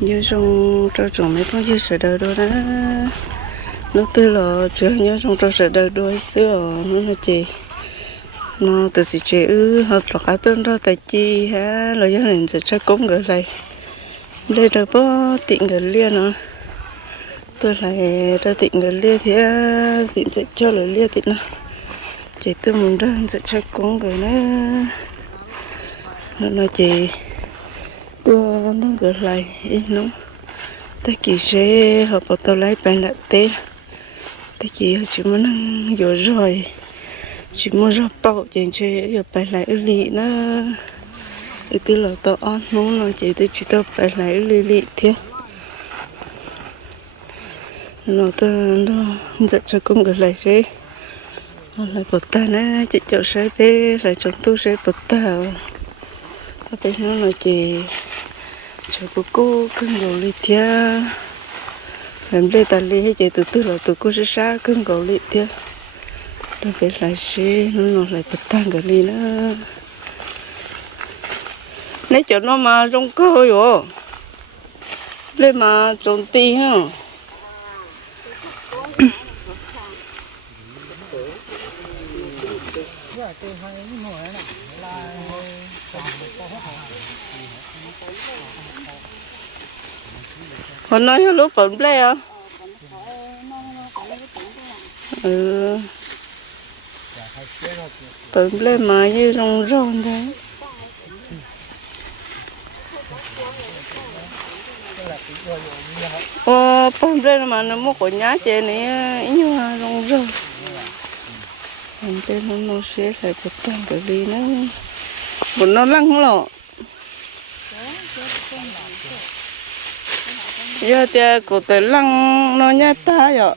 như trong cho chúng mấy con chưa sợ đời đôi đó. Nó tư là chưa nhớ trong cho sợ đời đôi xưa nó là chị. Nó từ sự chế ư, hợp lọc cả tên ra tại chi ha là gia đình sẽ cho cúng gửi lại đây là bó tiện gửi liên nó. Tôi lại ra tiện gửi liên thì tiện sẽ cho lời liên tiện nó. Chị tôi muốn ra sẽ cho cúng gửi nó nó nói chị tôi nó gửi lại ít nó. Ta chỉ sẽ họ bảo tao lấy bàn lại tê ta chỉ chỉ muốn năng vô rồi. Chỉ muốn ra bao chuyện chơi giờ bài lại lì nó. Ý tư là tao ăn muốn nó chỉ tới chỉ tao bài lại lì lì thế. Nó tao nó giật cho công cái lại chơi lại bột ta nè, chị chỗ sẽ bé lại chọn tu sẽ bột ta ở bên nó là chị cho cô cô cưng gầu lì thia. Làm đây ta lì hết chạy từ từ là từ cô sẽ xa cưng gầu lì thia. Nó biết lại xe nó nó lại bật tăng cái lì nữa lấy cho nó mà trong cơ rồi lên mà trốn ti ha. Hôm nay hello bẩn ble à? Ừ. Bẩn ble mà như rong rong đấy. ô bẩn ble mà nó mua của nhà chị này như là rong rong. anh tên nó nó sẽ phải tập trung bởi đi nó. Bẩn nó lăng lọ. Giờ thì cụ tự lăng nó nhát ta rồi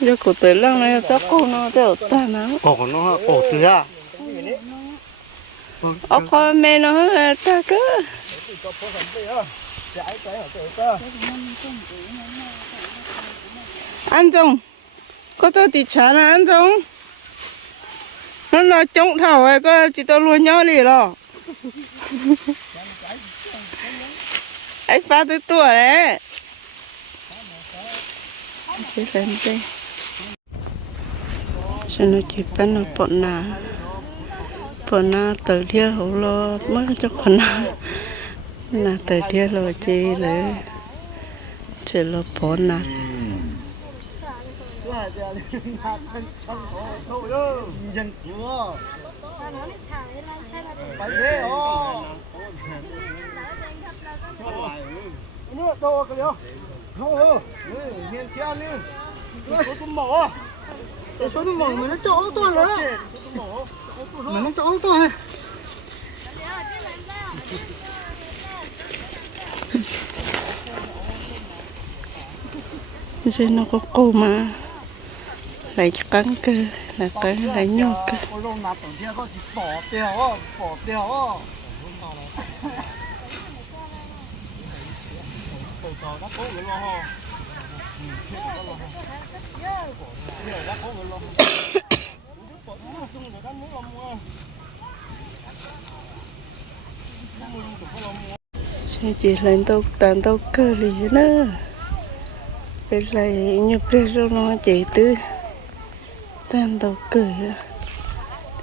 giờ cụ tự lăng nó cho cô nó đều ta nó cổ nó cổ từ à? Ở con mẹ nó hơi ta cứ. Anh dòng có tôi thì trả là anh dòng nó nói chống thầu ấy có chỉ tôi luôn nhau đi rồi anh pha tới tuổi đấy cái lên đây. Cho nó chỉ bán nó bọn nà. Bọn nà từ thiê hổ lo mới cho con nà. Nà từ thiê lo chi lấy chỉ lo bọn nà. Nhân của nữa đâu cái điều không hơ hiện theo đi số tụi mỏ số tụi mỏ mình nó chỗ tôi rồi mình nó chỗ tôi. Rồi nó có cô mà lại cắn cơ là cắn lại nhô cơ ô lông nạp tổng chia có chỉ bỏ tiêu bỏ tiêu từ Ờ, từ đã cố người lo ho. Đã cố người lo chỉ lên tàu tàn tàu cơ lì nữa Bên này như preso nó chỉ tư Tàn tàu cơ.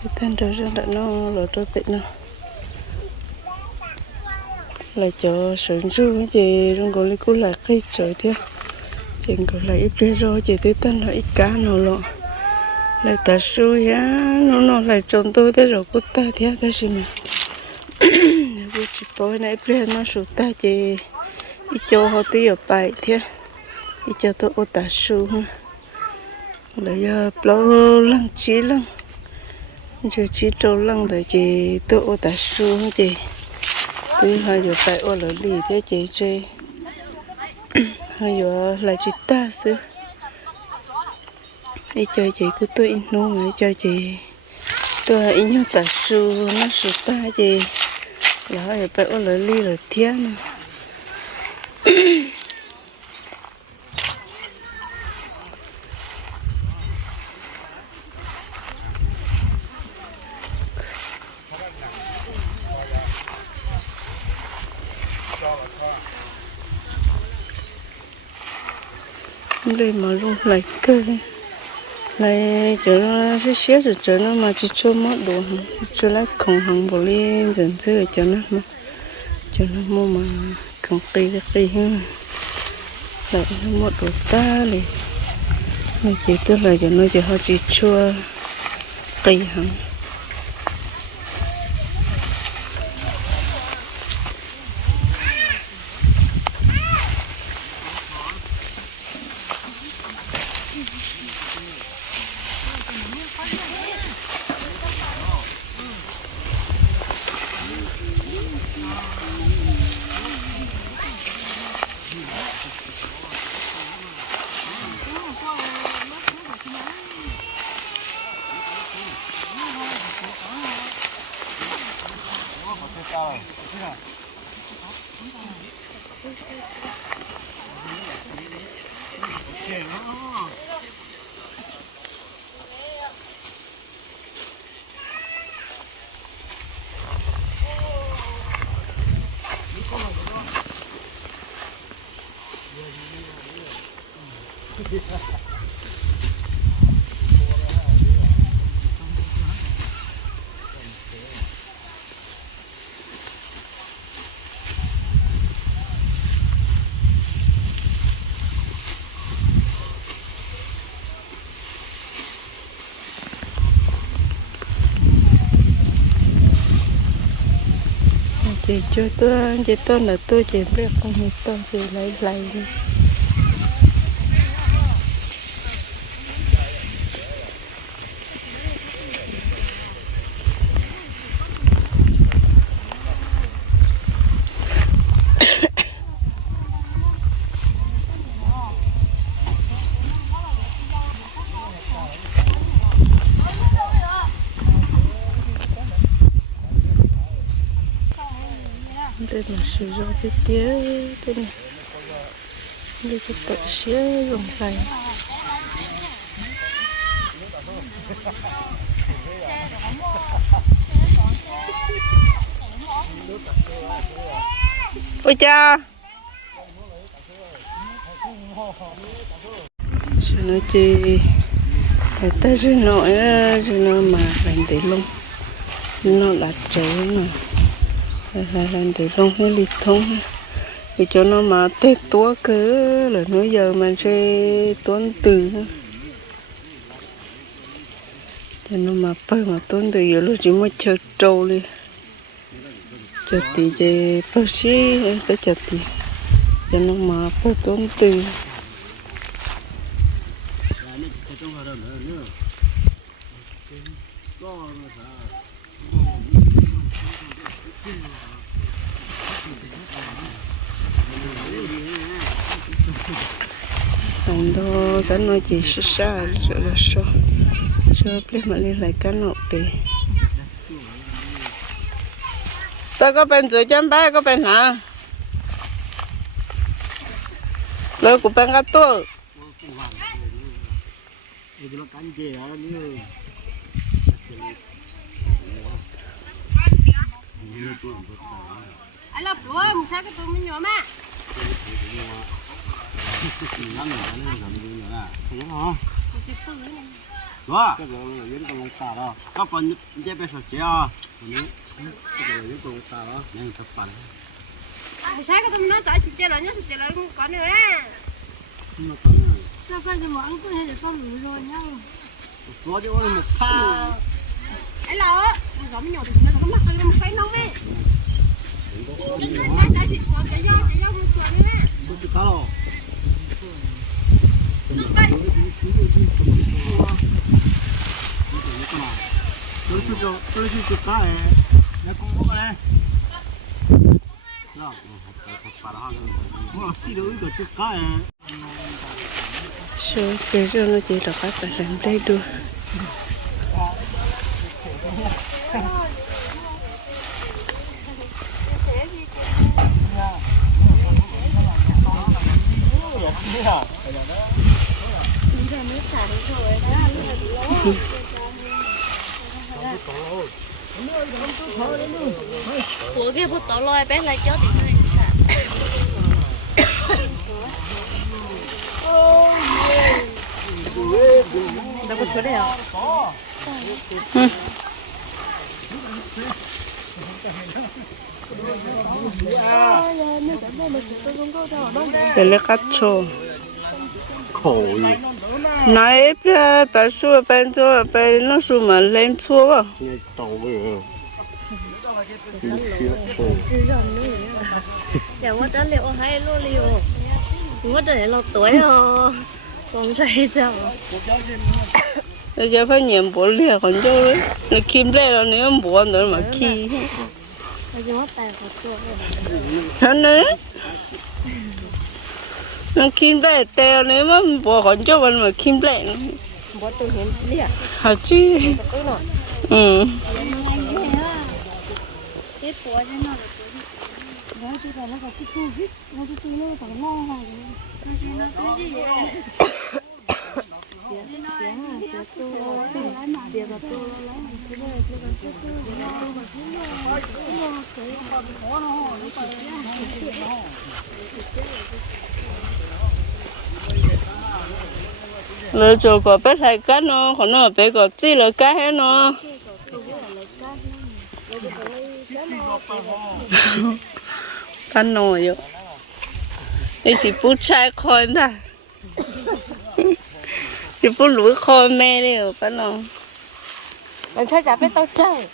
Thì tàn tàu ra đã nó lột ra tịnh nó lại cho sướng ru cái gì Rung gọi lý cú là cây trời theo chị gọi là ít preso chỉ thấy tân là ít cá nó lộ Lại ta suy á Nó nó lại trốn tôi tới rồi cú ta theo ta xin mà cú chị bôi này bây nó sụt ta chị, ít cho họ tí ở bài thế, ít cho tôi ô ta su là giờ lâu lăng chí lăng. Giờ chỉ trâu lăng để chị tôi ô ta su chị tôi hai giờ phải ô lỡ lì thế chị chơi hai giờ là chị ta xứ đi chơi chị cứ tôi in người chơi chị tôi in nhau tả su nó su ta chị giờ phải phải ở lại lì là thiên đây mà luôn lại cơ lại chỗ nó sẽ xé rồi chỗ nó mà chỉ cho mất đồ cho lại không hàng bỏ lên dần dần cho nó mà cho nó mua mà không cây cái cây hơn lại nó mất đồ ta này này chỉ tức là cho nó chỉ họ chỉ chua cây hàng chị cho tôi chị tôi là tôi, chị biết không thì tôi chị lấy lấy chỉ dùng cái tía đây này. Để cho tự xía dùng này ôi cha. Cho nó chi, người ta sẽ nói ờ, rồi nó mà làm tỷ lung nó là trẻ rồi để luôn hết lịch thông. Để cho nó mà tết tua cớ là nó giờ mình sẽ tuấn từ. Cho nó mà phải mà tuấn từ, giờ lúc chỉ mới chờ trâu đi. Chờ tí chơi bác xí tới chờ tí cho nó mà phải tuấn từ. sống đó cái nó chỉ sơ xa rồi là so so biết mà đi lại cái nó bị ta có bên dưới chăm bay có bên nào lỡ của bên cái tôi. Hãy subscribe cho kênh Ghiền Mì Gõ Để không bỏ lỡ những video hấp dẫn nó nữa nó còn gì nữa à thấy không đó cái rồi là dính con lông xà đó có con dép bé sọt chè à cái rồi là dính con lông xà đó nhanh tập bàn hồi sáng cái tôm nó tại sọt chè là nhớ sọt chè là còn nữa á sao con thì mỏng cứ hay là con ngủ rồi nhá có chứ ôi một pha ấy là nó gõ nhỏ thì nó có mắc hơn nó phải nấu ấy cái cái cái cái do cái do một tuần nữa á sao phải thì mà ăn cứ hay là หัวแค่พุดต่อลอยไปอะไรเจ้าติดอะไรสัตว์แต่กูช่วยได้เหรอเป็นเล็กกัตโชว์ 口音。那一边大树搬着被那树们扔错了。你懂我。เดี๋ยวว่าจะเลี้ยวให้ลูกเลี้ยวว่าจะเราตัวเหรอลองใช้เจ้าเราจะพันยันบัลี้ยคนเจ้เลย你คิมเลี้ยแล้ว你又บัว那么คิมเราจะว่าแต่ขอตัวยท่นนี่ của tôi thế nữa nó kim lệ teo nếu mà bố còn cho mình mà kim lệ nữa bố tôi hiện liệt hả chứ? Tôi nói ừ. Cái bố cho nó nó thì là nó có cái khu vít nó cái nó có lo hàng nó chỉ nó cái gì rồi cho có bé lại cá nó còn nó bé có chỉ là cá hết nó cá nồi vậy đây chỉ bút chai khôi nè chỉ bút lúa khôi mẹ đi ở cá nó mình sẽ chặt cái tao chơi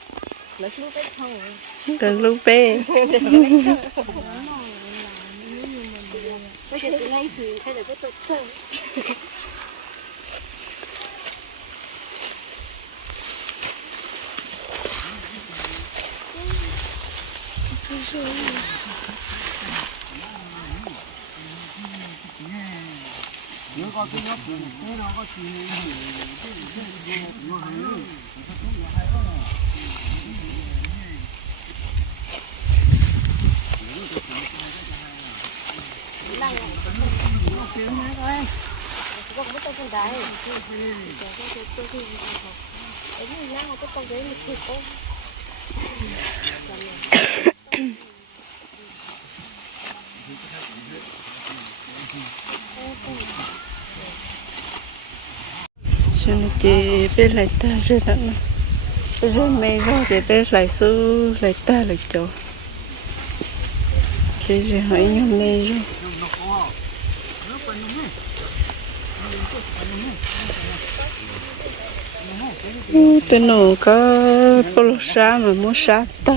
lấy xuống cái thằng cần lúc bé bây giờ từ nay thì hay là cái tao chơi nếu có cái nhóc thế nó có gì có cái tao con đái cái gì nào cái tao đấy một chút cho xin chị bé lại ta rồi đó. Rồi mẹ rồi để bé lại su lại ta lại chỗ chị rồi hỏi nhau mẹ rồi. Tên nó có polo sa mà mua sa ta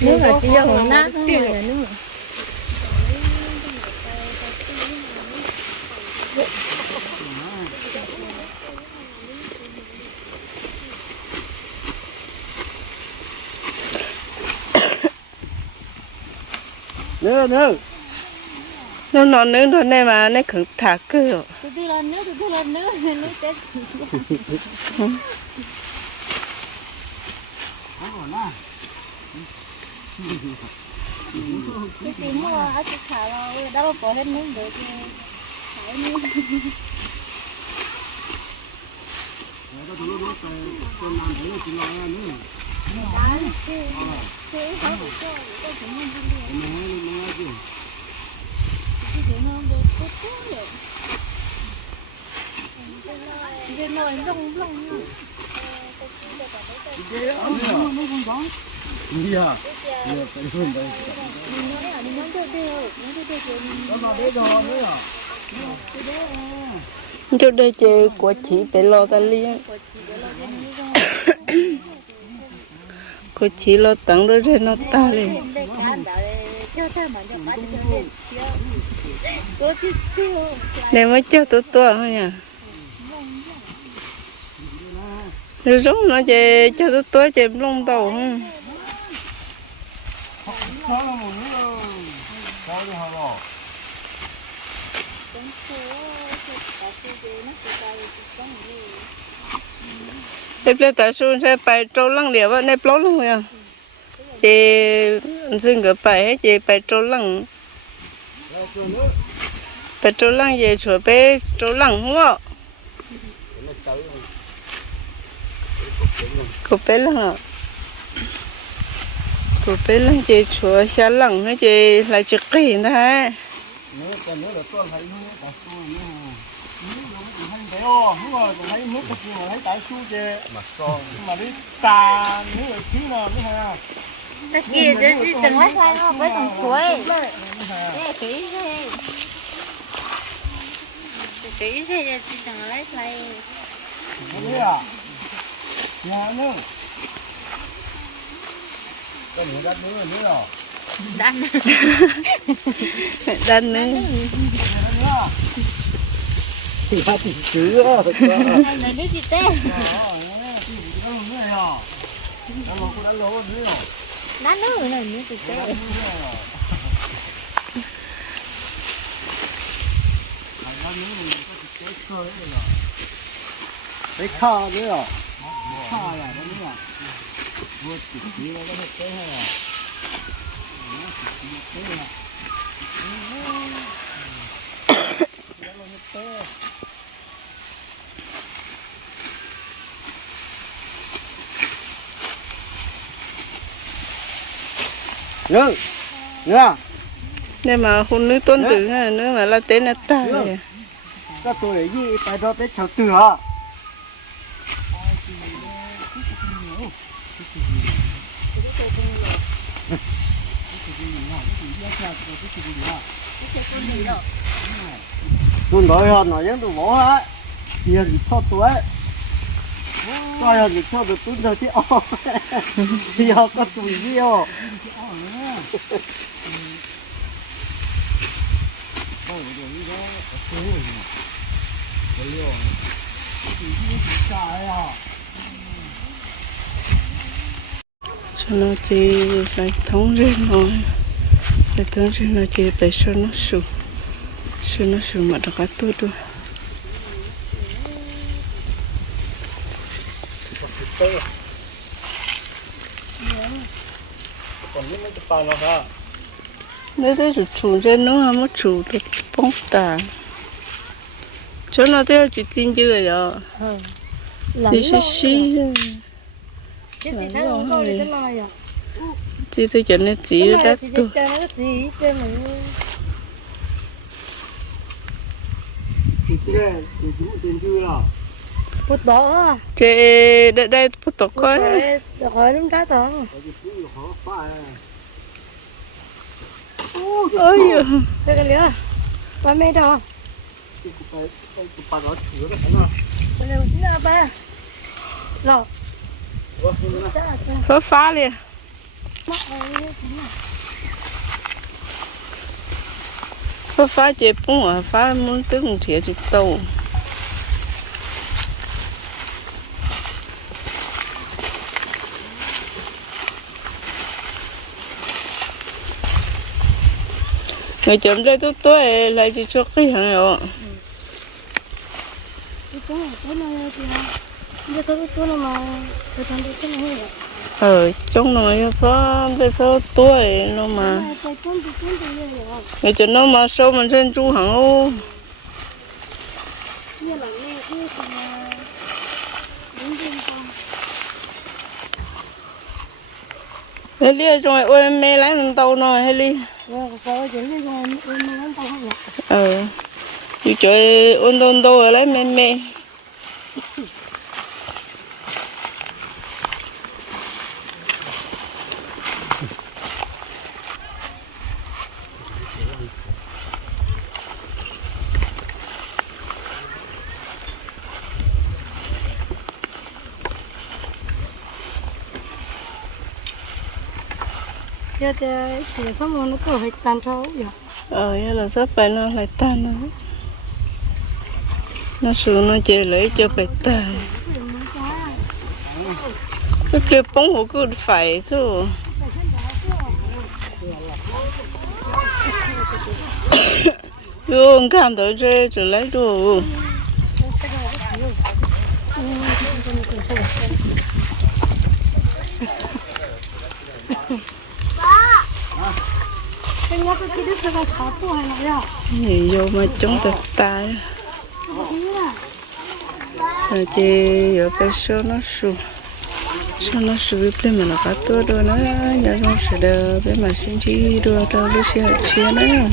nếu mà chỉ dùng hồn nát thôi là เนื้อเนื้อนอนอนเนื้อทนได้มาในขึงถาเกือตัวที่ร้อนเนื้อตัวที่ร้อนเนื้อเนื้อเต็มที่ตีมัวอาชีพขาเราได้เราปล่อยให้เนื้อเด็กขายเนื้อแล้วก็ตัวรถไปต้นน้ำไปเลยกินร้อยนี่ đã có gì? Nước được phải được cái nồi rung rung đi à chỗ đây chơi của chị phải lo ta liên của chị lo tặng đôi trên nó ta liền để mới cho tôi to thôi nha nếu rút nó chè cho tôi to chè lông đầu không khó là một nữa khó thì xuống sẽ bài trâu lăng liệu á, này plot luôn rồi thì xin cái bài hết về bài trâu lăng Bài trâu lăng về chỗ bé trâu lăng không ạ. Cô bé lăng ạ. Cô bé lăng về chùa xa lăng hết về lại chụp là chữ kỳ nó mà thấy nước thấy tại su mà đi ta nếu là thứ nào nữa ha cái kia đi đi từng lái xe nó với thằng suối nghe kỹ thế kỹ thế đi từng lái xe Đấy à? Nhà nữa. Cái này đất nữa nữa à? đánh đan nữa Nhà nữa. Thì ra thì chứ này là đứa gì thế Ờ, nè, thì chỉ có luôn nữa à? Nó đã lỗ nữa này Nữa à? Thành ra nữa mình có thực tế chơi rồi? Cái kho nữa à? Kho là nó nữa à? Vừa chỉ chỉ là có thực tế hay thực tế là Nương, nương, nhưng mà phụ nữ tôn tử nữa mà là tên là ta các ấy gì? Phải cho tới chào tử à? tôi nói là nói những tôi bỏ á, tiền cho ấy, coi là thì cho được tuân theo thì ô, thì họ có tùy riêu cho nó chỉ phải thống riêng rồi. Phải thống riêng là chỉ phải cho nó sụp cho nó sụp mà đã cái tốt rồi còn những cái bàn nó ha nếu thế thì chủ trên nó không có chủ được bóng tà cho nó theo chỉ tin chưa rồi chỉ xí xí thế chỉ thấy cho nên chỉ này nó tiền chưa là bút bỏ chế đây đây bắt đầu coi rồi rồi đúng trái to Tại vì cứ khó phải ôi giời. đây cái lửa ba mẹ đâu bàn nó chứa cái nó đây là chính là ba. Sao phá phá liền. Phá phá chế bún à phá muốn tương thiệt thì tàu người chấm đây tôi tôi lại chỉ cho cái hàng rồi ở trong nó yêu phá bây giờ tuổi nó mà. Người chấm nó mà sâu mình trên chú hàng ô như là nghe cái thì đúng đúng không Thế li trong này ôi mẹ lấy thằng tàu nó hay li rồi có chuyện gì rồi em em muốn tao không nhỉ ờ đi chơi ôn đôn đô ở lấy mẹ mẹ giờ chơi thì nó tan thấu rồi ờ vậy là sắp phải nó lại tan nó nó xuống nó chơi lấy cho phải tan cái kia bóng hồ cứ phải chứ 你呦，我中得呆了。小姐，要不收那书？收那书不里面那个多多呢？伢总是的，别买生气多，多呢。